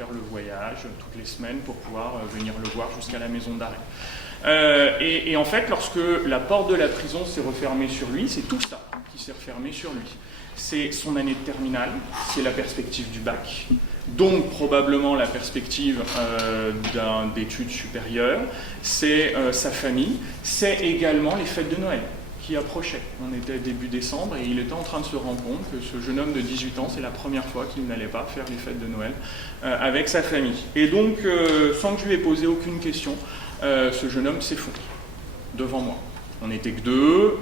faire le voyage toutes les semaines pour pouvoir venir le voir jusqu'à la maison d'arrêt. Et en fait, lorsque la porte de la prison s'est refermée sur lui, c'est tout ça qui s'est refermé sur lui. C'est son année de terminale, c'est la perspective du bac, donc probablement la perspective d'études supérieures, c'est sa famille, c'est également les fêtes de Noël qui approchaient. On était début décembre et il était en train de se rendre compte que ce jeune homme de 18 ans, c'est la première fois qu'il n'allait pas faire les fêtes de Noël avec sa famille. Et donc, sans que je lui ai posé aucune question, ce jeune homme s'effondre devant moi. On n'était que deux,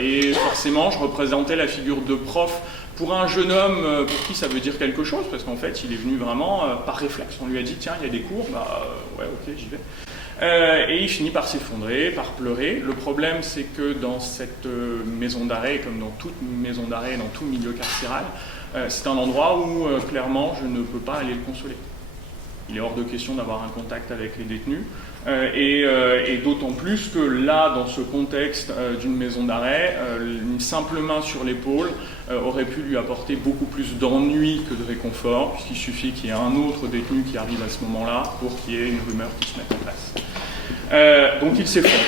et forcément, je représentais la figure de prof pour un jeune homme pour qui ça veut dire quelque chose, parce qu'en fait, il est venu vraiment par réflexe. On lui a dit, tiens, il y a des cours, ouais, ok, j'y vais. Et il finit par s'effondrer, par pleurer. Le problème, c'est que dans cette maison d'arrêt, comme dans toute maison d'arrêt, dans tout milieu carcéral, c'est un endroit où, clairement, je ne peux pas aller le consoler. Il est hors de question d'avoir un contact avec les détenus, et d'autant plus que là, dans ce contexte d'une maison d'arrêt, une simple main sur l'épaule aurait pu lui apporter beaucoup plus d'ennui que de réconfort, puisqu'il suffit qu'il y ait un autre détenu qui arrive à ce moment-là pour qu'il y ait une rumeur qui se mette en place. Donc il s'effondre.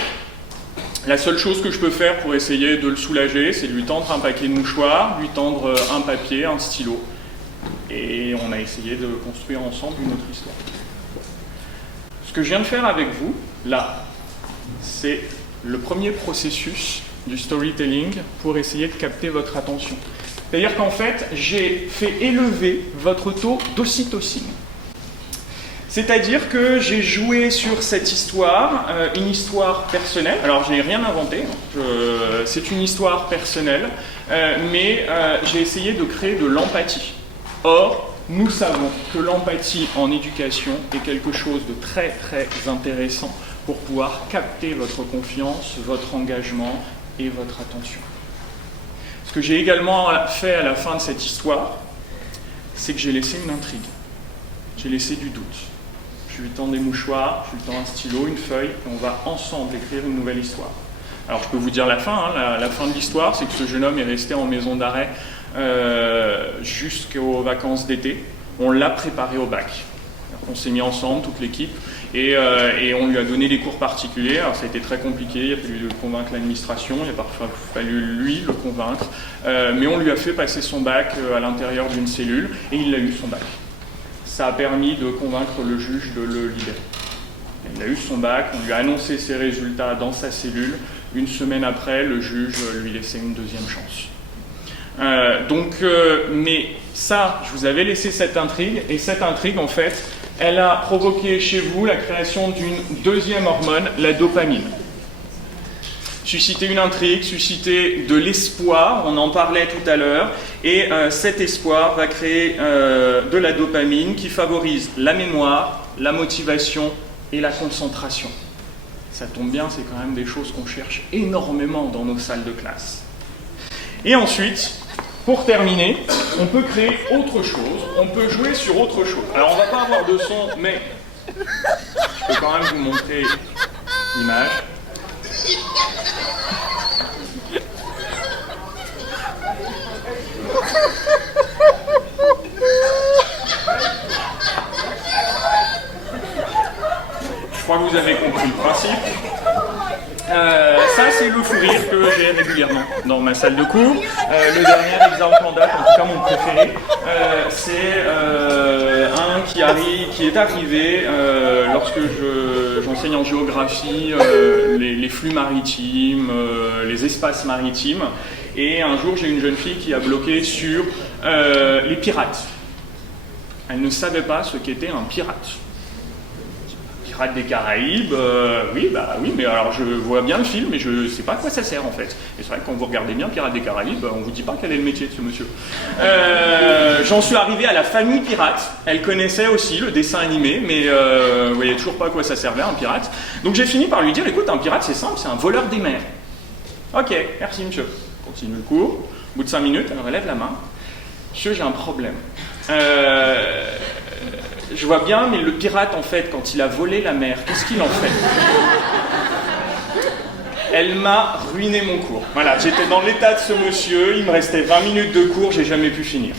La seule chose que je peux faire pour essayer de le soulager, c'est de lui tendre un paquet de mouchoirs, lui tendre un papier, un stylo, et on a essayé de construire ensemble une autre histoire. Ce que je viens de faire avec vous, là, c'est le premier processus du storytelling pour essayer de capter votre attention. C'est-à-dire qu'en fait, j'ai fait élever votre taux d'ocytocine. C'est-à-dire que j'ai joué sur cette histoire, une histoire personnelle. Alors, je n'ai rien inventé, c'est une histoire personnelle, mais j'ai essayé de créer de l'empathie. Or, nous savons que l'empathie en éducation est quelque chose de très très intéressant pour pouvoir capter votre confiance, votre engagement et votre attention. Ce que j'ai également fait à la fin de cette histoire, c'est que j'ai laissé une intrigue. J'ai laissé du doute. Je lui tends des mouchoirs, je lui tends un stylo, une feuille, et on va ensemble écrire une nouvelle histoire. Alors je peux vous dire la fin, la fin de l'histoire, c'est que ce jeune homme est resté en maison d'arrêt jusqu'aux vacances d'été. On l'a préparé au bac. On s'est mis ensemble, toute l'équipe, et on lui a donné des cours particuliers. Alors ça a été très compliqué, il a fallu convaincre l'administration, il a parfois fallu lui le convaincre, mais on lui a fait passer son bac à l'intérieur d'une cellule, et il a eu son bac. Ça a permis de convaincre le juge de le libérer. Il a eu son bac, on lui a annoncé ses résultats dans sa cellule. Une semaine après, le juge lui laissait une deuxième chance. Mais ça, je vous avais laissé cette intrigue, et cette intrigue, en fait, elle a provoqué chez vous la création d'une deuxième hormone, la dopamine. Susciter une intrigue, susciter de l'espoir, on en parlait tout à l'heure, et cet espoir va créer de la dopamine qui favorise la mémoire, la motivation et la concentration. Ça tombe bien, c'est quand même des choses qu'on cherche énormément dans nos salles de classe. Et ensuite, pour terminer, on peut créer autre chose, on peut jouer sur autre chose. Alors on ne va pas avoir de son, mais je peux quand même vous montrer l'image. Je crois que vous avez compris le principe. Ça, c'est le fou rire que j'ai régulièrement dans ma salle de cours. Le dernier exemple en date, en tout cas mon préféré, c'est un qui est arrivé lorsque j'enseigne en géographie les flux maritimes, les espaces maritimes. Et un jour, j'ai une jeune fille qui a bloqué sur les pirates. Elle ne savait pas ce qu'était un pirate. Pirates des Caraïbes, oui, mais alors je vois bien le film, mais je ne sais pas à quoi ça sert en fait. Et c'est vrai que quand vous regardez bien Pirates des Caraïbes, on ne vous dit pas quel est le métier de ce monsieur. J'en suis arrivé à la famille pirate. Elle connaissait aussi le dessin animé, mais vous voyez toujours pas à quoi ça servait un pirate. Donc j'ai fini par lui dire, écoute, un pirate c'est simple, c'est un voleur des mers. Ok, merci monsieur. Continue le cours. Au bout de 5 minutes, elle relève la main. Monsieur, j'ai un problème. Je vois bien, mais le pirate, en fait, quand il a volé la mer, qu'est-ce qu'il en fait? Elle m'a ruiné mon cours. Voilà, j'étais dans l'état de ce monsieur, il me restait 20 minutes de cours, j'ai jamais pu finir.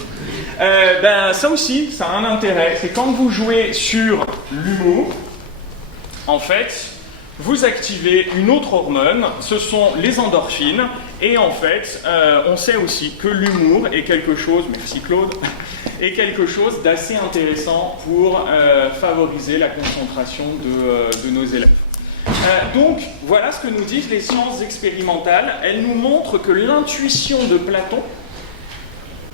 Ça aussi, ça a un intérêt. C'est quand vous jouez sur l'humour, en fait, vous activez une autre hormone, ce sont les endorphines, et en fait, on sait aussi que l'humour est quelque chose, merci Claude, est quelque chose d'assez intéressant pour favoriser la concentration de nos élèves. Donc, voilà ce que nous disent les sciences expérimentales. Elles nous montrent que l'intuition de Platon,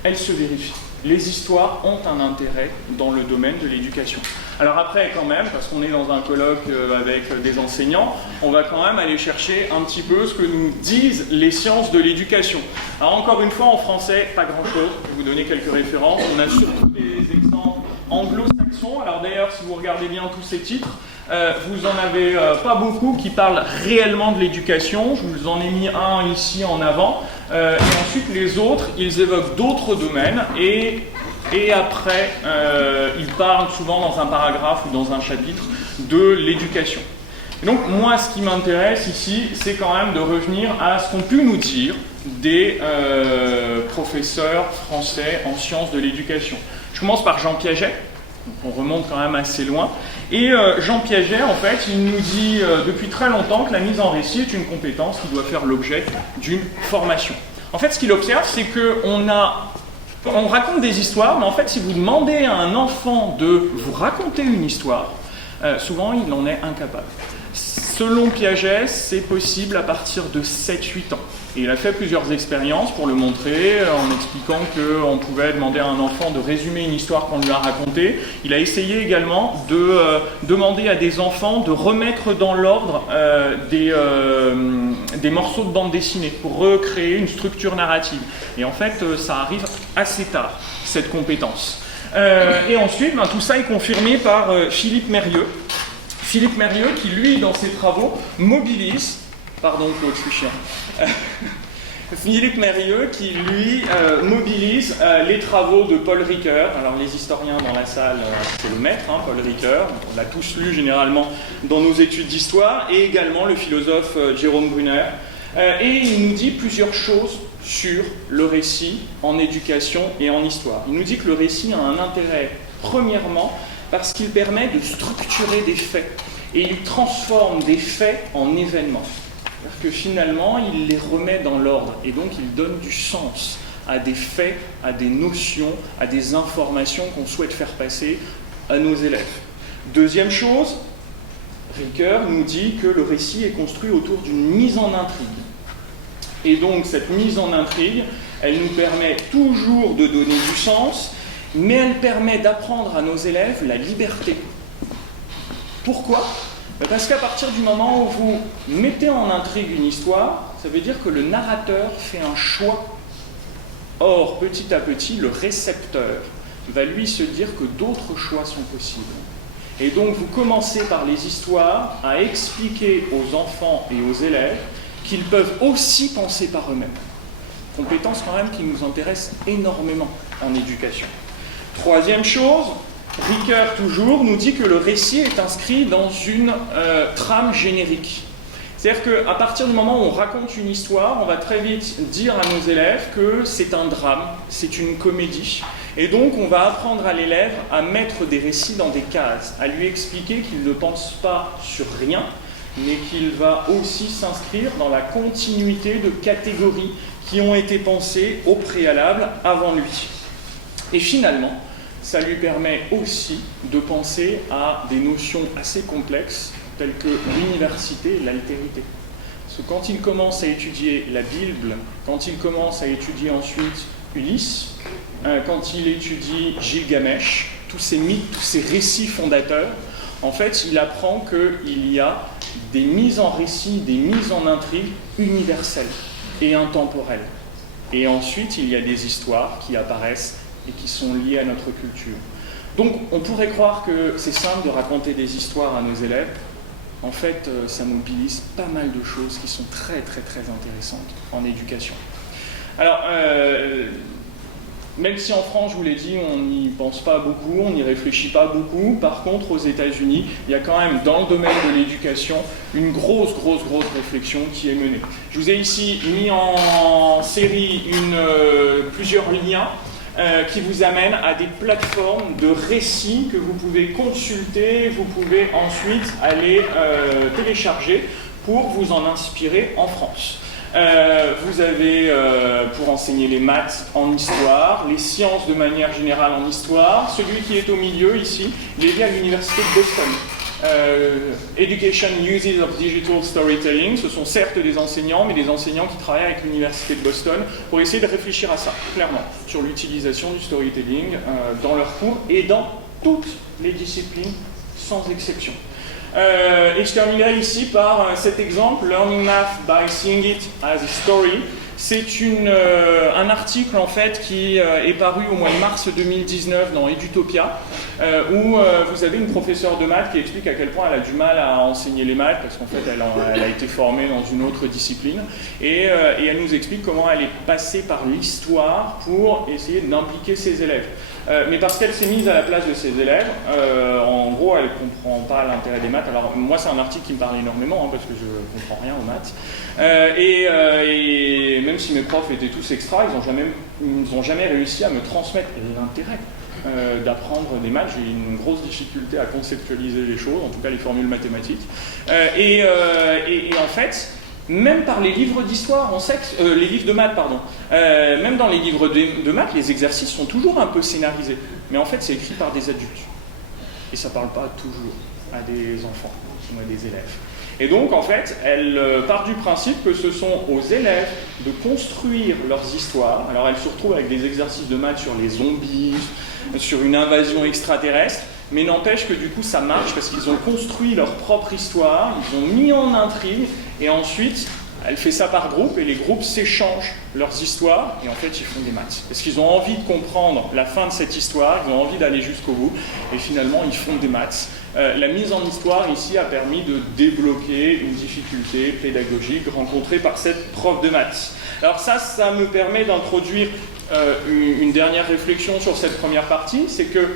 elle se vérifie. Les histoires ont un intérêt dans le domaine de l'éducation. Alors après, quand même, parce qu'on est dans un colloque avec des enseignants, on va quand même aller chercher un petit peu ce que nous disent les sciences de l'éducation. Alors encore une fois, en français, pas grand-chose. Je vais vous donner quelques références. On a surtout des exemples anglo-saxons. Alors d'ailleurs, si vous regardez bien tous ces titres, vous en avez pas beaucoup qui parlent réellement de l'éducation. Je vous en ai mis un ici en avant. Et ensuite, les autres, ils évoquent d'autres domaines et après, ils parlent souvent dans un paragraphe ou dans un chapitre de l'éducation. Donc moi, ce qui m'intéresse ici, c'est quand même de revenir à ce qu'ont pu nous dire des professeurs français en sciences de l'éducation. Je commence par Jean Piaget. On remonte quand même assez loin. Et Jean Piaget, en fait, il nous dit depuis très longtemps que la mise en récit est une compétence qui doit faire l'objet d'une formation. En fait, ce qu'il observe, c'est qu'on raconte des histoires, mais en fait, si vous demandez à un enfant de vous raconter une histoire, souvent, il en est incapable. Selon Piaget, c'est possible à partir de 7-8 ans. Et il a fait plusieurs expériences pour le montrer, en expliquant qu'on pouvait demander à un enfant de résumer une histoire qu'on lui a racontée. Il a essayé également de demander à des enfants de remettre dans l'ordre des morceaux de bande dessinée pour recréer une structure narrative. Et en fait, ça arrive assez tard, cette compétence. Et ensuite, tout ça est confirmé par Philippe Mérieux. Philippe Mérieux qui, lui, dans ses travaux, mobilise... Pardon, Claude, je suis chiant. Philippe Mérieux qui, lui, mobilise les travaux de Paul Ricoeur. Alors, les historiens dans la salle, c'est le maître, Paul Ricoeur. On l'a tous lu, généralement, dans nos études d'histoire. Et également le philosophe Jérôme Brunner. Et il nous dit plusieurs choses sur le récit en éducation et en histoire. Il nous dit que le récit a un intérêt, premièrement, parce qu'il permet de structurer des faits. Et il transforme des faits en événements. C'est-à-dire que finalement, il les remet dans l'ordre. Et donc, il donne du sens à des faits, à des notions, à des informations qu'on souhaite faire passer à nos élèves. Deuxième chose, Ricoeur nous dit que le récit est construit autour d'une mise en intrigue. Et donc, cette mise en intrigue, elle nous permet toujours de donner du sens, mais elle permet d'apprendre à nos élèves la liberté. Pourquoi ? Parce qu'à partir du moment où vous mettez en intrigue une histoire, ça veut dire que le narrateur fait un choix. Or, petit à petit, le récepteur va lui se dire que d'autres choix sont possibles. Et donc, vous commencez par les histoires à expliquer aux enfants et aux élèves qu'ils peuvent aussi penser par eux-mêmes. Compétence quand même qui nous intéresse énormément en éducation. Troisième chose, Ricoeur toujours nous dit que le récit est inscrit dans une trame générique. C'est-à-dire qu'à partir du moment où on raconte une histoire, on va très vite dire à nos élèves que c'est un drame, c'est une comédie. Et donc on va apprendre à l'élève à mettre des récits dans des cases, à lui expliquer qu'il ne pense pas sur rien, mais qu'il va aussi s'inscrire dans la continuité de catégories qui ont été pensées au préalable avant lui. Et finalement, ça lui permet aussi de penser à des notions assez complexes telles que l'université et l'altérité. Parce que quand il commence à étudier la Bible, quand il commence à étudier ensuite Ulysse, quand il étudie Gilgamesh, tous ces mythes, tous ces récits fondateurs, en fait, il apprend qu'il y a des mises en récit, des mises en intrigue universelles et intemporelles. Et ensuite, il y a des histoires qui apparaissent et qui sont liées à notre culture. Donc, on pourrait croire que c'est simple de raconter des histoires à nos élèves. En fait, ça mobilise pas mal de choses qui sont très, très, très intéressantes en éducation. Alors, même si en France, je vous l'ai dit, on n'y pense pas beaucoup, on n'y réfléchit pas beaucoup, par contre, aux États-Unis, il y a quand même, dans le domaine de l'éducation, une grosse réflexion qui est menée. Je vous ai ici mis en série plusieurs liens. qui vous amène à des plateformes de récits que vous pouvez consulter, vous pouvez ensuite aller télécharger pour vous en inspirer en France. Vous avez, pour enseigner les maths en histoire, les sciences de manière générale en histoire. Celui qui est au milieu ici, il est lié à l'université de Boston. Education Uses of Digital Storytelling, ce sont certes des enseignants, mais des enseignants qui travaillent avec l'université de Boston pour essayer de réfléchir à ça, clairement, sur l'utilisation du storytelling dans leurs cours et dans toutes les disciplines, sans exception. Et je terminerai ici par cet exemple, Learning Math by Seeing It as a Story. C'est un article en fait qui est paru au mois de mars 2019 dans Edutopia, où vous avez une professeure de maths qui explique à quel point elle a du mal à enseigner les maths parce qu'en fait elle a été formée dans une autre discipline et elle nous explique comment elle est passée par l'histoire pour essayer d'impliquer ses élèves. Mais parce qu'elle s'est mise à la place de ses élèves, en gros elle ne comprend pas l'intérêt des maths. Alors moi c'est un article qui me parle énormément parce que je ne comprends rien aux maths. Et même si mes profs étaient tous extra, ils n'ont jamais réussi à me transmettre l'intérêt d'apprendre des maths. J'ai une grosse difficulté à conceptualiser les choses, en tout cas les formules mathématiques. Et en fait, même par les livres d'histoire, on sait que, les livres de maths, pardon, même dans les livres de maths, les exercices sont toujours un peu scénarisés. Mais en fait, c'est écrit par des adultes. Et ça ne parle pas toujours à des enfants ou à des élèves. Et donc, en fait, elle part du principe que ce sont aux élèves de construire leurs histoires. Alors, elle se retrouve avec des exercices de maths sur les zombies, sur une invasion extraterrestre, mais n'empêche que du coup, ça marche parce qu'ils ont construit leur propre histoire, ils ont mis en intrigue, et ensuite, elle fait ça par groupe, et les groupes s'échangent leurs histoires, et en fait, ils font des maths. Parce qu'ils ont envie de comprendre la fin de cette histoire, ils ont envie d'aller jusqu'au bout, et finalement, ils font des maths. La mise en histoire ici a permis de débloquer une difficulté pédagogique rencontrée par cette prof de maths. Alors ça me permet d'introduire une dernière réflexion sur cette première partie, c'est que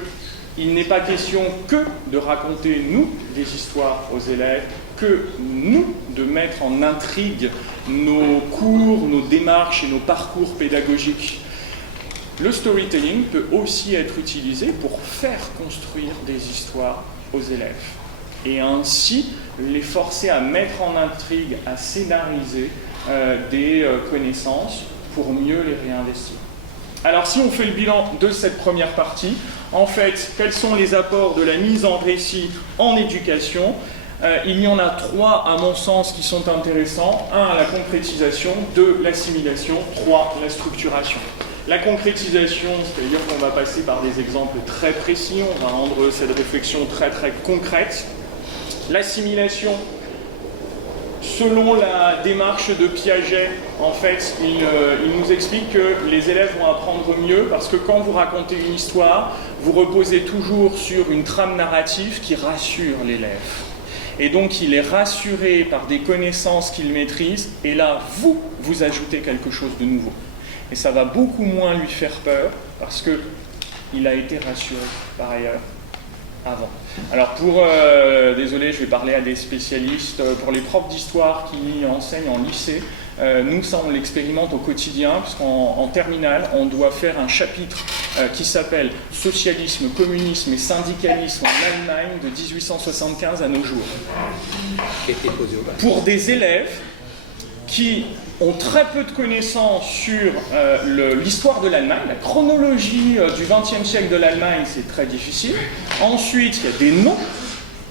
il n'est pas question que de raconter, nous, des histoires aux élèves, que nous, de mettre en intrigue nos cours, nos démarches et nos parcours pédagogiques. Le storytelling peut aussi être utilisé pour faire construire des histoires aux élèves et ainsi les forcer à mettre en intrigue, à scénariser des connaissances pour mieux les réinvestir. Alors si on fait le bilan de cette première partie, en fait, quels sont les apports de la mise en récit en éducation ? Il y en a 3 à mon sens qui sont intéressants. 1, la concrétisation, 2, l'assimilation, 3, la structuration. La concrétisation, c'est-à-dire qu'on va passer par des exemples très précis, on va rendre cette réflexion très très concrète. L'assimilation, selon la démarche de Piaget, en fait, il nous explique que les élèves vont apprendre mieux parce que quand vous racontez une histoire, vous reposez toujours sur une trame narrative qui rassure l'élève. Et donc, il est rassuré par des connaissances qu'il maîtrise, et là, vous ajoutez quelque chose de nouveau. Et ça va beaucoup moins lui faire peur parce qu'il a été rassuré par ailleurs avant. Alors désolé, je vais parler à des spécialistes, pour les profs d'histoire qui enseignent en lycée, nous ça on l'expérimente au quotidien, parce qu'en terminale on doit faire un chapitre qui s'appelle « Socialisme, communisme et syndicalisme en Allemagne de 1875 à nos jours ». Pour des élèves qui ont très peu de connaissances sur l'histoire de l'Allemagne, la chronologie du XXe siècle de l'Allemagne, c'est très difficile. Ensuite, il y a des noms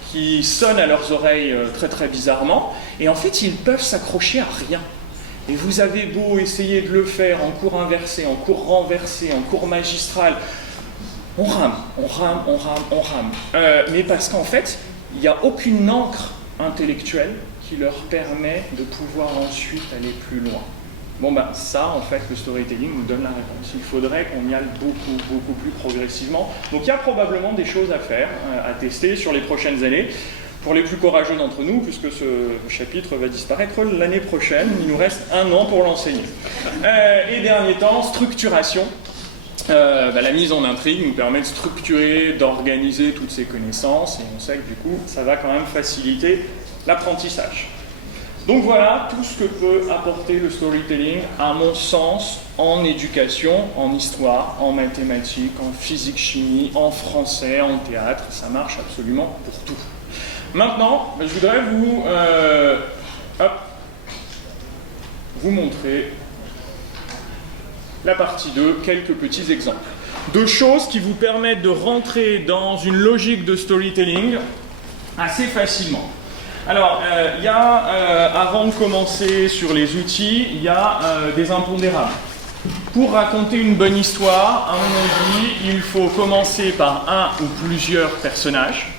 qui sonnent à leurs oreilles très très bizarrement, et en fait, ils peuvent s'accrocher à rien. Et vous avez beau essayer de le faire en cours inversé, en cours renversé, en cours magistral, on rame. Mais parce qu'en fait, il n'y a aucune encre intellectuelle qui leur permet de pouvoir ensuite aller plus loin. Bon ben ça, en fait, le storytelling nous donne la réponse. Il faudrait qu'on y aille beaucoup plus progressivement. Donc il y a probablement des choses à faire, à tester sur les prochaines années. Pour les plus courageux d'entre nous, puisque ce chapitre va disparaître l'année prochaine, il nous reste 1 an pour l'enseigner. Et dernier temps, structuration. La mise en intrigue nous permet de structurer, d'organiser toutes ces connaissances, et on sait que du coup, ça va quand même faciliter l'apprentissage. Donc voilà tout ce que peut apporter le storytelling, à mon sens, en éducation, en histoire, en mathématiques, en physique, chimie, en français, en théâtre. Ça marche absolument pour tout. Maintenant, je voudrais vous montrer la partie 2, quelques petits exemples. De choses qui vous permettent de rentrer dans une logique de storytelling assez facilement. Alors, avant de commencer sur les outils, il y a des impondérables. Pour raconter une bonne histoire, à mon avis, il faut commencer par un ou plusieurs personnages.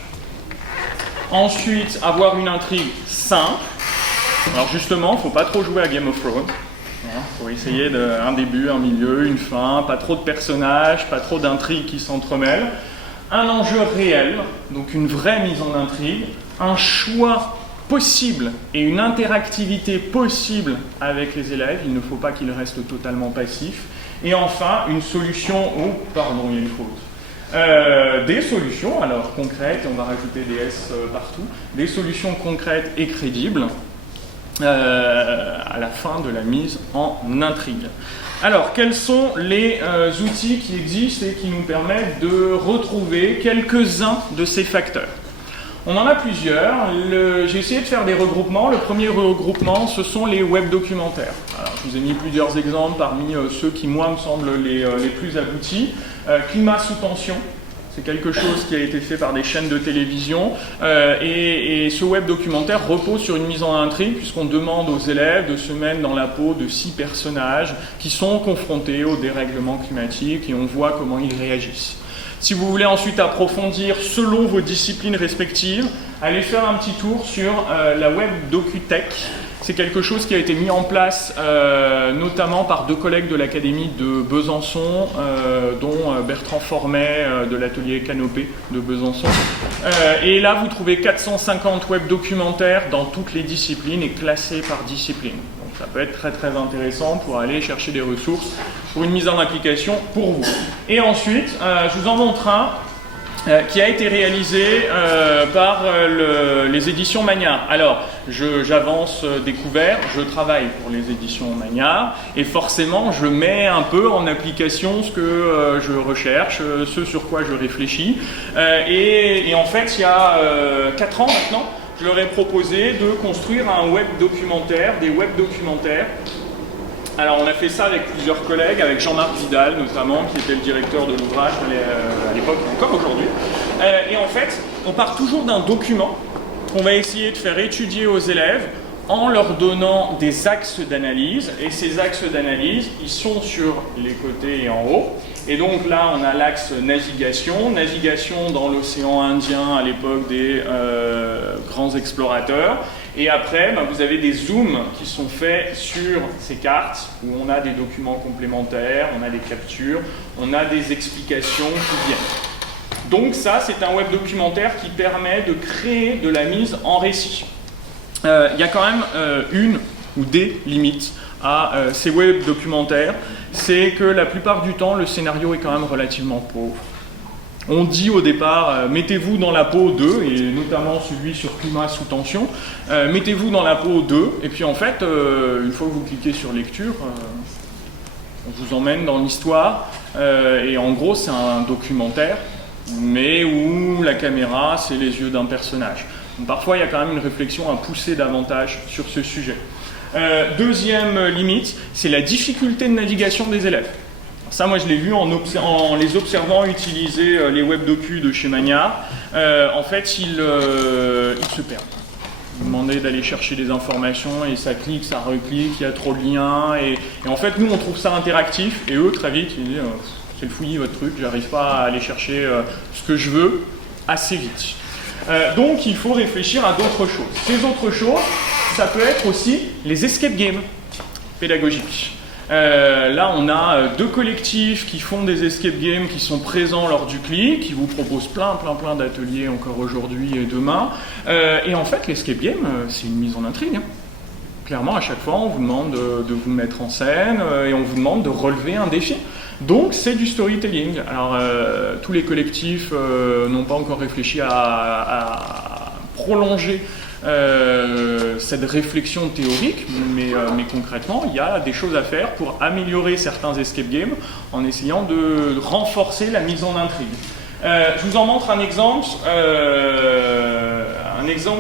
Ensuite, avoir une intrigue simple. Alors justement, il ne faut pas trop jouer à Game of Thrones. Il faut essayer un début, un milieu, une fin, pas trop de personnages, pas trop d'intrigues qui s'entremêlent. Un enjeu réel, donc une vraie mise en intrigue, un choix possible et une interactivité possible avec les élèves, il ne faut pas qu'ils restent totalement passifs. Et enfin, une solution, il y a une faute. Des solutions, alors concrètes, et on va rajouter des S partout, des solutions concrètes et crédibles à la fin de la mise en intrigue. Alors, quels sont les outils qui existent et qui nous permettent de retrouver quelques-uns de ces facteurs? On en a plusieurs. J'ai essayé de faire des regroupements. Le premier regroupement, ce sont les web documentaires. Alors, je vous ai mis plusieurs exemples parmi ceux qui, moi, me semblent les plus aboutis. Climat sous tension. C'est quelque chose qui a été fait par des chaînes de télévision et ce web documentaire repose sur une mise en intrigue puisqu'on demande aux élèves de se mettre dans la peau de 6 personnages qui sont confrontés au dérèglement climatique et on voit comment ils réagissent. Si vous voulez ensuite approfondir selon vos disciplines respectives, allez faire un petit tour sur la web DocuTech. C'est quelque chose qui a été mis en place notamment par 2 collègues de l'Académie de Besançon, dont Bertrand Formet de l'atelier Canopée de Besançon. Et là, vous trouvez 450 web documentaires dans toutes les disciplines et classés par discipline. Donc ça peut être très très intéressant pour aller chercher des ressources pour une mise en application pour vous. Et ensuite, je vous en montre un qui a été réalisé par les éditions Magnard. Alors, j'avance découvert, je travaille pour les éditions Magnard, et forcément, je mets un peu en application ce que je recherche, ce sur quoi je réfléchis. Et en fait, il y a 4 ans maintenant, je leur ai proposé de construire un web documentaire, des web documentaires. Alors on a fait ça avec plusieurs collègues, avec Jean-Marc Vidal notamment, qui était le directeur de l'ouvrage à l'époque, encore aujourd'hui. Et en fait, on part toujours d'un document qu'on va essayer de faire étudier aux élèves en leur donnant des axes d'analyse. Et ces axes d'analyse, ils sont sur les côtés et en haut. Et donc là, on a l'axe navigation. Navigation dans l'océan Indien à l'époque des grands explorateurs. Et après, vous avez des zooms qui sont faits sur ces cartes où on a des documents complémentaires, on a des captures, on a des explications qui viennent. Donc ça, c'est un web documentaire qui permet de créer de la mise en récit. Il y a quand même une ou des limites à ces web documentaires. C'est que la plupart du temps, le scénario est quand même relativement pauvre. On dit au départ, mettez-vous dans la peau d'eux, et notamment celui sur climat sous tension, mettez-vous dans la peau d'eux, et puis en fait, une fois que vous cliquez sur lecture, on vous emmène dans l'histoire, et en gros c'est un documentaire, mais où la caméra c'est les yeux d'un personnage. Donc, parfois il y a quand même une réflexion à pousser davantage sur ce sujet. Deuxième limite, c'est la difficulté de navigation des élèves. Ça, moi, je l'ai vu en les observant utiliser les webdocus de chez Magnard. En fait, ils se perdent. Ils demandaient d'aller chercher des informations et ça clique, ça reclique, il y a trop de liens. Et en fait, nous, on trouve ça interactif. Et eux, très vite, ils disent c'est le fouillis, votre truc, j'arrive pas à aller chercher ce que je veux assez vite. Donc, il faut réfléchir à d'autres choses. Ces autres choses, ça peut être aussi les escape games pédagogiques. Là, on a 2 collectifs qui font des escape games qui sont présents lors du CLI, qui vous proposent plein d'ateliers encore aujourd'hui et demain. Et en fait, l'escape game, c'est une mise en intrigue. Hein. Clairement, à chaque fois, on vous demande de vous mettre en scène et on vous demande de relever un défi. Donc, c'est du storytelling. Alors, tous les collectifs n'ont pas encore réfléchi à prolonger cette réflexion théorique, mais concrètement, il y a des choses à faire pour améliorer certains escape games en essayant de renforcer la mise en intrigue. Je vous en montre un exemple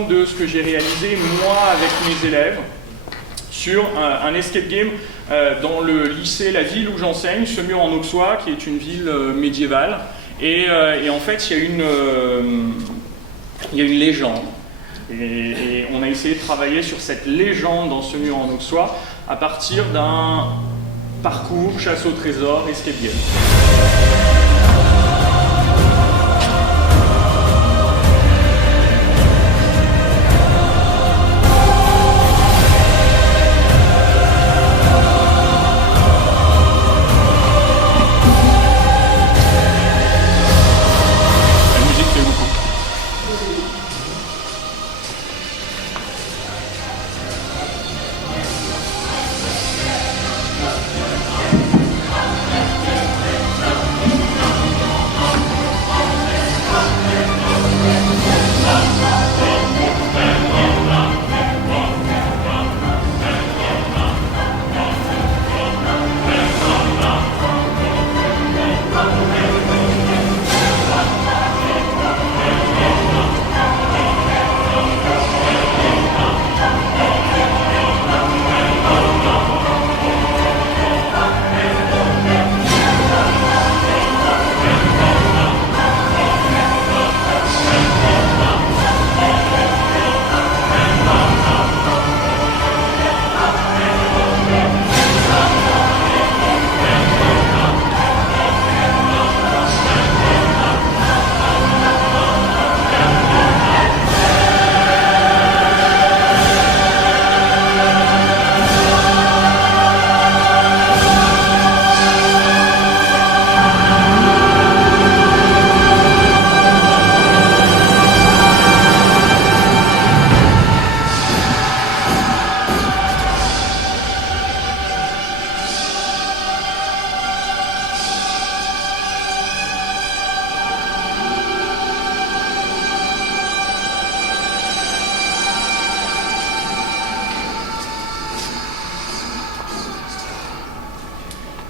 de ce que j'ai réalisé moi avec mes élèves sur un escape game dans le lycée, la ville où j'enseigne, Semur-en-Auxois, qui est une ville médiévale. Et en fait, il y a une légende. Et on a essayé de travailler sur cette légende dans Semur-en-Auxois à partir d'un parcours chasse au trésor, escape game.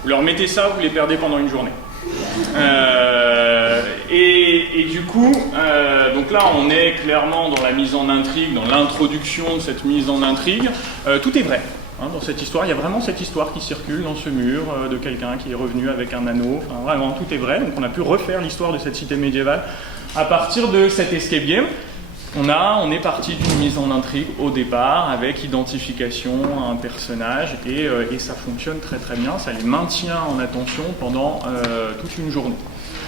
Vous leur mettez ça, vous les perdez pendant une journée. Et du coup, donc là on est clairement dans la mise en intrigue, dans l'introduction de cette mise en intrigue. Tout est vrai. Dans cette histoire, il y a vraiment cette histoire qui circule dans ce mur de quelqu'un qui est revenu avec un anneau. Enfin, vraiment, tout est vrai. Donc on a pu refaire l'histoire de cette cité médiévale à partir de cet escape game. On est parti d'une mise en intrigue au départ avec identification à un personnage et ça fonctionne très très bien, ça les maintient en attention pendant toute une journée.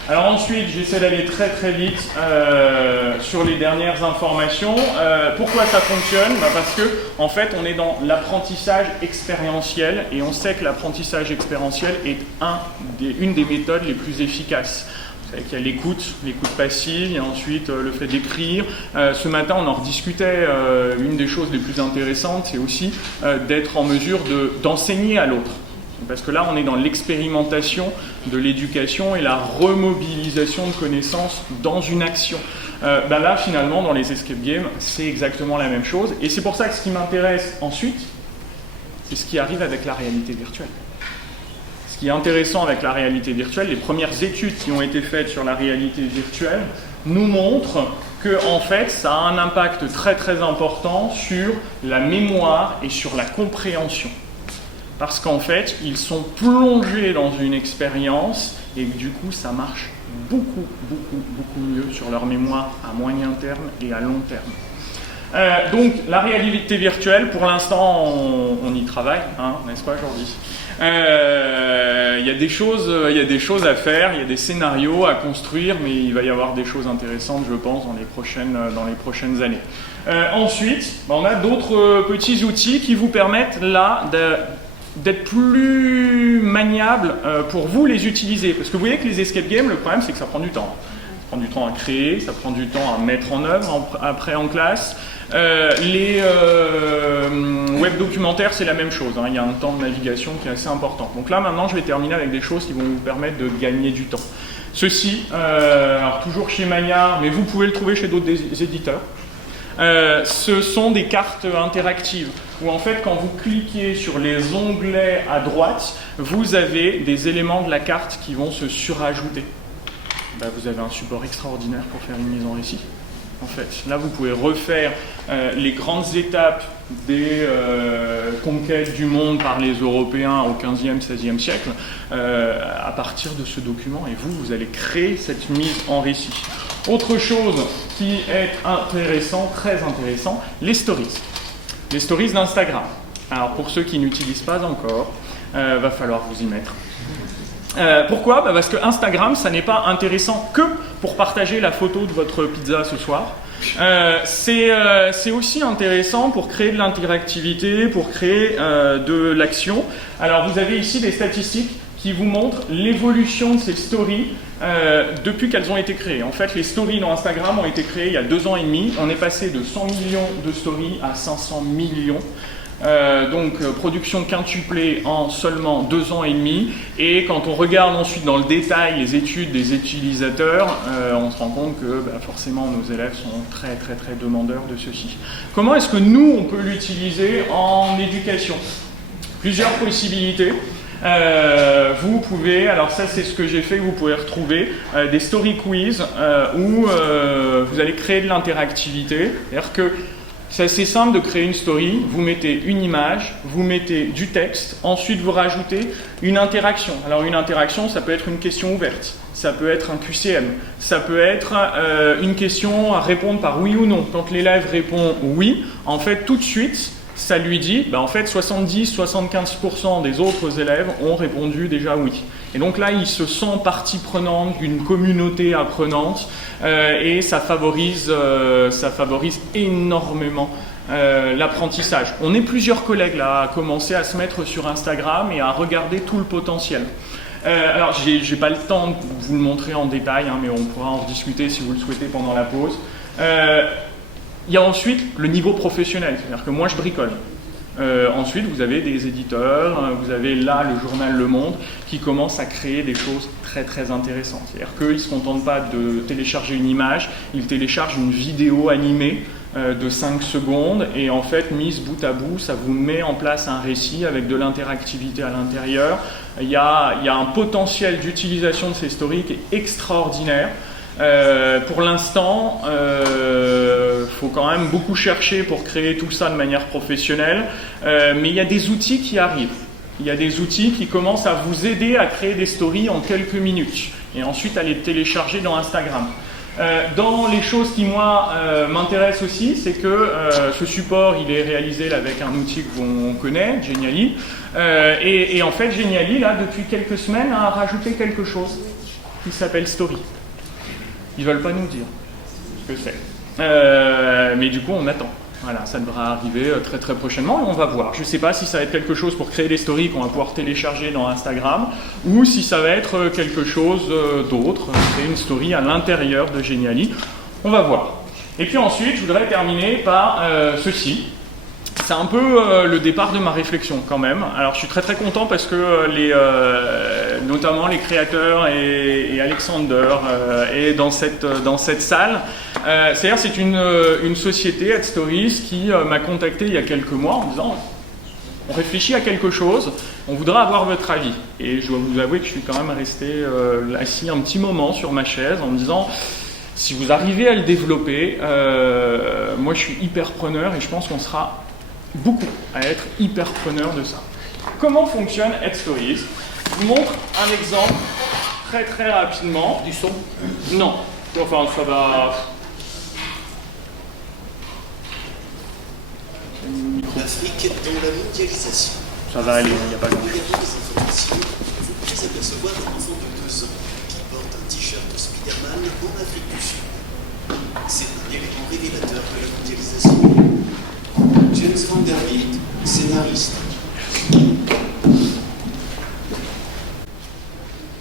Alors ensuite, j'essaie d'aller très très vite sur les dernières informations. Pourquoi ça fonctionne ? Parce que en fait, on est dans l'apprentissage expérientiel et on sait que l'apprentissage expérientiel est une des méthodes les plus efficaces. Vous savez qu'il y a l'écoute passive, il y a ensuite le fait d'écrire. Ce matin, on en rediscutait, une des choses les plus intéressantes, c'est aussi d'être en mesure d'enseigner à l'autre. Parce que là, on est dans l'expérimentation de l'éducation et la remobilisation de connaissances dans une action. Là, finalement, dans les escape games, c'est exactement la même chose. Et c'est pour ça que ce qui m'intéresse ensuite, c'est ce qui arrive avec la réalité virtuelle. Ce qui est intéressant avec la réalité virtuelle, les premières études qui ont été faites sur la réalité virtuelle nous montrent que en fait, ça a un impact très très important sur la mémoire et sur la compréhension. Parce qu'en fait, ils sont plongés dans une expérience et du coup, ça marche beaucoup mieux sur leur mémoire à moyen terme et à long terme. Donc, la réalité virtuelle, pour l'instant, on y travaille, n'est-ce pas, Jordi ? Il y a des choses à faire, il y a des scénarios à construire, mais il va y avoir des choses intéressantes, je pense, dans les prochaines années. Ensuite, on a d'autres petits outils qui vous permettent là d'être plus maniable pour vous les utiliser. Parce que vous voyez que les escape games, le problème c'est que ça prend du temps. Ça prend du temps à créer, ça prend du temps à mettre en œuvre après en classe. Les web documentaires, c'est la même chose. Il y a un temps de navigation qui est assez important. Donc là, maintenant, je vais terminer avec des choses qui vont vous permettre de gagner du temps. Ceci, alors toujours chez Maillard, mais vous pouvez le trouver chez d'autres éditeurs. ce sont des cartes interactives, où en fait quand vous cliquez sur les onglets à droite, vous avez des éléments de la carte qui vont se surajouter. Vous avez un support extraordinaire pour faire une mise en récit. En fait, là vous pouvez refaire les grandes étapes des conquêtes du monde par les Européens au XVe, XVIe siècle à partir de ce document, et vous allez créer cette mise en récit. Autre chose qui est intéressant, très intéressant, les stories. Les stories d'Instagram. Alors pour ceux qui n'utilisent pas encore, va falloir vous y mettre. Pourquoi ? Parce que Instagram, ça n'est pas intéressant que pour partager la photo de votre pizza ce soir. C'est aussi intéressant pour créer de l'interactivité, pour créer de l'action. Alors vous avez ici des statistiques qui vous montrent l'évolution de ces stories depuis qu'elles ont été créées. En fait, les stories dans Instagram ont été créées il y a 2 ans et demi. On est passé de 100 millions de stories à 500 millions. Donc production quintuplée en seulement 2 ans et demi, et quand on regarde ensuite dans le détail les études des utilisateurs, on se rend compte que forcément nos élèves sont très demandeurs de ceci. Comment est-ce que nous on peut l'utiliser en éducation ? Plusieurs possibilités. Vous pouvez, alors ça c'est ce que j'ai fait, vous pouvez retrouver des story quiz où vous allez créer de l'interactivité, c'est-à-dire que c'est assez simple de créer une story, vous mettez une image, vous mettez du texte, ensuite vous rajoutez une interaction. Alors une interaction, ça peut être une question ouverte, ça peut être un QCM, ça peut être une question à répondre par oui ou non. Quand l'élève répond oui, en fait tout de suite, ça lui dit, en fait 70-75% des autres élèves ont répondu déjà oui. Et donc là, il se sent partie prenante d'une communauté apprenante et ça favorise énormément l'apprentissage. On est plusieurs collègues là à commencer à se mettre sur Instagram et à regarder tout le potentiel. Alors, j'ai pas le temps de vous le montrer en détail, mais on pourra en discuter si vous le souhaitez pendant la pause. Il y a ensuite le niveau professionnel, c'est-à-dire que moi je bricole. Ensuite, vous avez des éditeurs, vous avez là le journal Le Monde qui commence à créer des choses très intéressantes. C'est-à-dire qu'ils ne se contentent pas de télécharger une image, ils téléchargent une vidéo animée de 5 secondes et en fait, mise bout à bout, ça vous met en place un récit avec de l'interactivité à l'intérieur. Il y a un potentiel d'utilisation de ces stories qui est extraordinaire. Pour l'instant, faut quand même beaucoup chercher pour créer tout ça de manière professionnelle, mais il y a des outils qui arrivent. Il y a des outils qui commencent à vous aider à créer des stories en quelques minutes et ensuite à les télécharger dans Instagram. Dans les choses qui, moi, m'intéressent aussi, c'est que ce support, il est réalisé là, avec un outil que l'on connaît, Genially, et en fait, Genially, là, depuis quelques semaines, a rajouté quelque chose qui s'appelle Story. Ils ne veulent pas nous dire ce que c'est. Mais du coup, on attend. Voilà, ça devrait arriver très prochainement et on va voir. Je ne sais pas si ça va être quelque chose pour créer des stories qu'on va pouvoir télécharger dans Instagram ou si ça va être quelque chose d'autre, créer une story à l'intérieur de Genially. On va voir. Et puis ensuite, je voudrais terminer par ceci. C'est un peu le départ de ma réflexion quand même. Alors je suis très content parce que notamment les créateurs et Alexander est dans cette salle. C'est-à-dire c'est une société, AdStories, qui m'a contacté il y a quelques mois en disant on réfléchit à quelque chose, on voudra avoir votre avis. Et je dois vous avouer que je suis quand même resté assis un petit moment sur ma chaise en me disant si vous arrivez à le développer, moi je suis hyper preneur et je pense qu'on sera beaucoup à être hyper preneur de ça. Comment fonctionne AdStories ? Je vous montre un exemple très rapidement. Du son ? Non. Enfin, ça va... L'Afrique dans la mondialisation. Ça va aller, il n'y a pas grand chose. Regardez les informations, vous pouvez apercevoir un enfant de 2 ans qui porte un t-shirt de Spider-Man en Afrique du Sud. C'est un élément révélateur de la mondialisation. James Vanderbilt, scénariste.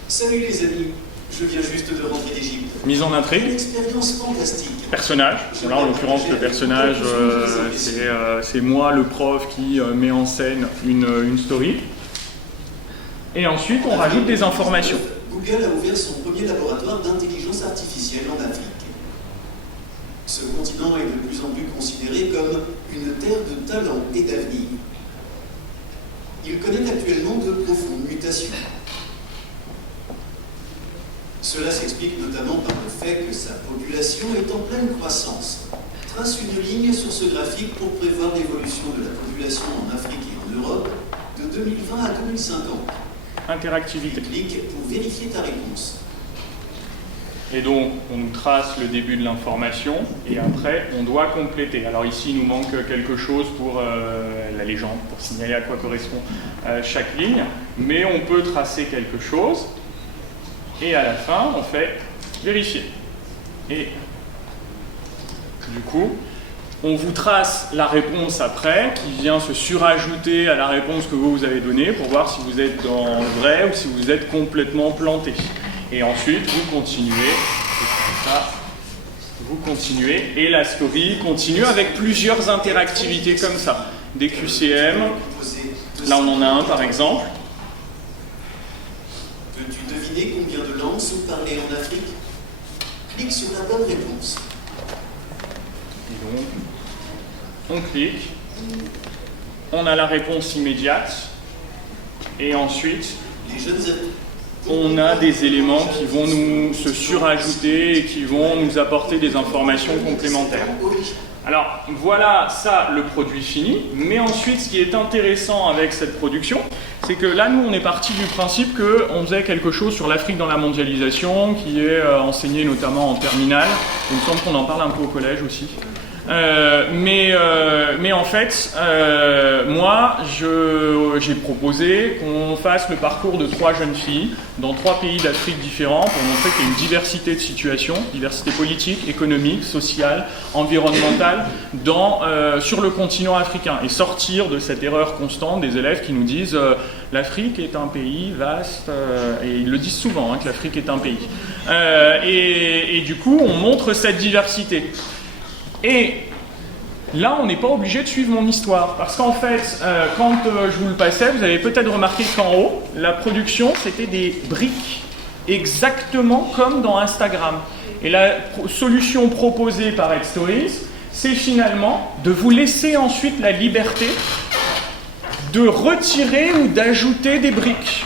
Salut les amis, je viens juste de rentrer d'Égypte. Mise en Une intrigue. expérience fantastique. Personnage. Là, en l'occurrence, le personnage, c'est moi, le prof, qui met en scène une story. Et ensuite, on rajoute des informations. Google a ouvert son premier laboratoire d'intelligence artificielle en Afrique. Ce continent est de plus en plus considéré comme une terre de talent et d'avenir. Il connaît actuellement de profondes mutations. Cela s'explique notamment par le fait que sa population est en pleine croissance. Trace une ligne sur ce graphique pour prévoir l'évolution de la population en Afrique et en Europe de 2020 à 2050. Interactivité. Clique pour vérifier ta réponse. Et donc, on nous trace le début de l'information, et après, on doit compléter. Alors ici, il nous manque quelque chose pour la légende, pour signaler à quoi correspond chaque ligne, mais on peut tracer quelque chose, et à la fin, on fait vérifier. Et du coup, on vous trace la réponse après, qui vient se surajouter à la réponse que vous avez donnée, pour voir si vous êtes dans le vrai ou si vous êtes complètement planté. Et ensuite, vous continuez, et comme ça, vous continuez, et la story continue avec plusieurs interactivités comme ça. Des QCM, là on en a un par exemple. Peux-tu deviner combien de langues sont parlées en Afrique? Clique sur la bonne réponse. Et donc, on clique, on a la réponse immédiate, et ensuite, les jeunes on a des éléments qui vont nous se surajouter et qui vont nous apporter des informations complémentaires. Alors voilà ça le produit fini, mais ensuite ce qui est intéressant avec cette production, c'est que là nous on est parti du principe qu'on faisait quelque chose sur l'Afrique dans la mondialisation, qui est enseigné notamment en terminale. Il me semble qu'on en parle un peu au collège aussi. Mais en fait, moi, j'ai proposé qu'on fasse le parcours de 3 jeunes filles dans 3 pays d'Afrique différents pour montrer qu'il y a une diversité de situations, diversité politique, économique, sociale, environnementale sur le continent africain, et sortir de cette erreur constante des élèves qui nous disent l'Afrique est un pays vaste, et ils le disent souvent, que l'Afrique est un pays. Et du coup, on montre cette diversité. Et là, on n'est pas obligé de suivre mon histoire, parce qu'en fait, quand je vous le passais, vous avez peut-être remarqué qu'en haut, la production, c'était des briques, exactement comme dans Instagram. Et la solution proposée par Edstories, c'est finalement de vous laisser ensuite la liberté de retirer ou d'ajouter des briques.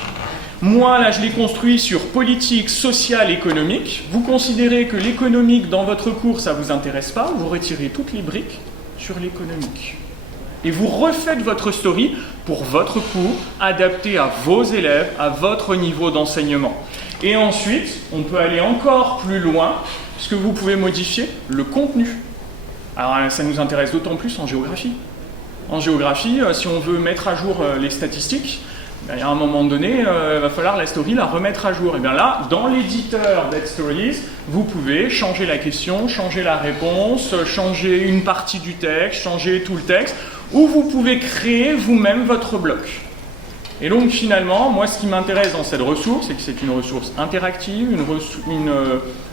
Moi, là, je l'ai construit sur politique, sociale, économique. Vous considérez que l'économique, dans votre cours, ça ne vous intéresse pas, vous retirez toutes les briques sur l'économique. Et vous refaites votre story pour votre cours, adapté à vos élèves, à votre niveau d'enseignement. Et ensuite, on peut aller encore plus loin, puisque vous pouvez modifier le contenu. Alors, ça nous intéresse d'autant plus en géographie. En géographie, si on veut mettre à jour les statistiques, à un moment donné, il va falloir la story la remettre à jour. Et bien là, dans l'éditeur d'Edstories, vous pouvez changer la question, changer la réponse, changer une partie du texte, changer tout le texte, ou vous pouvez créer vous-même votre bloc. Et donc finalement, moi ce qui m'intéresse dans cette ressource, c'est que c'est une ressource interactive,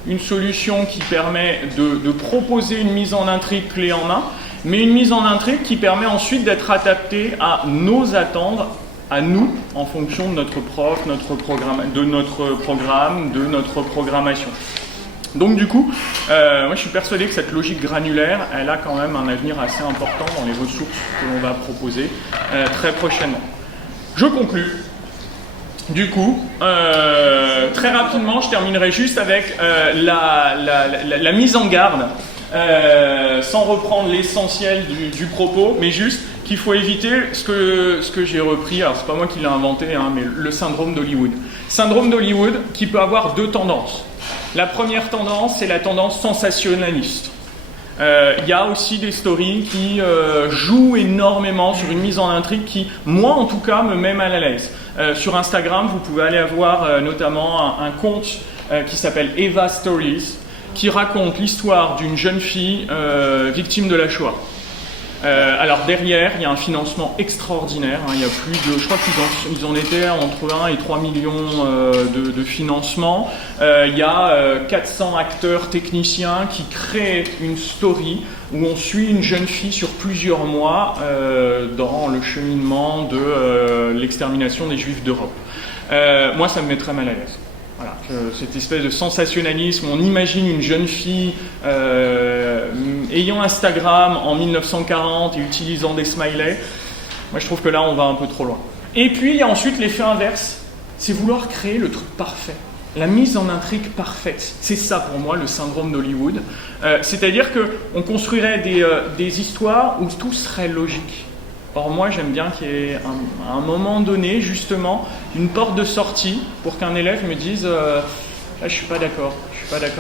une solution qui permet de proposer une mise en intrigue clé en main, mais une mise en intrigue qui permet ensuite d'être adaptée à nos attentes, à nous, en fonction de notre prof, de notre programme, de notre programmation. Donc du coup, moi je suis persuadé que cette logique granulaire, elle a quand même un avenir assez important dans les ressources que l'on va proposer très prochainement. Je conclus. Du coup, très rapidement, je terminerai juste avec la mise en garde, sans reprendre l'essentiel du propos, mais juste qu'il faut éviter ce que j'ai repris, alors c'est pas moi qui l'ai inventé, mais le syndrome d'Hollywood. Syndrome d'Hollywood qui peut avoir 2 tendances. La première tendance, c'est la tendance sensationnaliste. Il y a aussi des stories qui jouent énormément sur une mise en intrigue qui, moi en tout cas, me met mal à l'aise. Sur Instagram, vous pouvez aller voir notamment un compte qui s'appelle Eva Stories, qui raconte l'histoire d'une jeune fille victime de la Shoah. Alors derrière, il y a un financement extraordinaire, il y a plus de, je crois qu'ils en étaient entre 1 et 3 millions de financement. Il y a 400 acteurs techniciens qui créent une story où on suit une jeune fille sur plusieurs mois dans le cheminement de l'extermination des Juifs d'Europe. Moi, ça me met très mal à l'aise. Voilà, cette espèce de sensationnalisme, on imagine une jeune fille ayant Instagram en 1940 et utilisant des smileys. Moi, je trouve que là, on va un peu trop loin. Et puis, il y a ensuite l'effet inverse, c'est vouloir créer le truc parfait. La mise en intrigue parfaite, c'est ça pour moi le syndrome d'Hollywood. C'est-à-dire qu'on construirait des histoires où tout serait logique. Or moi j'aime bien qu'il y ait à un moment donné justement une porte de sortie pour qu'un élève me dise là je suis pas d'accord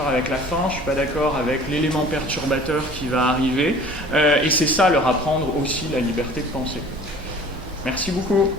avec la fin, je suis pas d'accord avec l'élément perturbateur qui va arriver, et c'est ça leur apprendre aussi la liberté de penser. Merci beaucoup.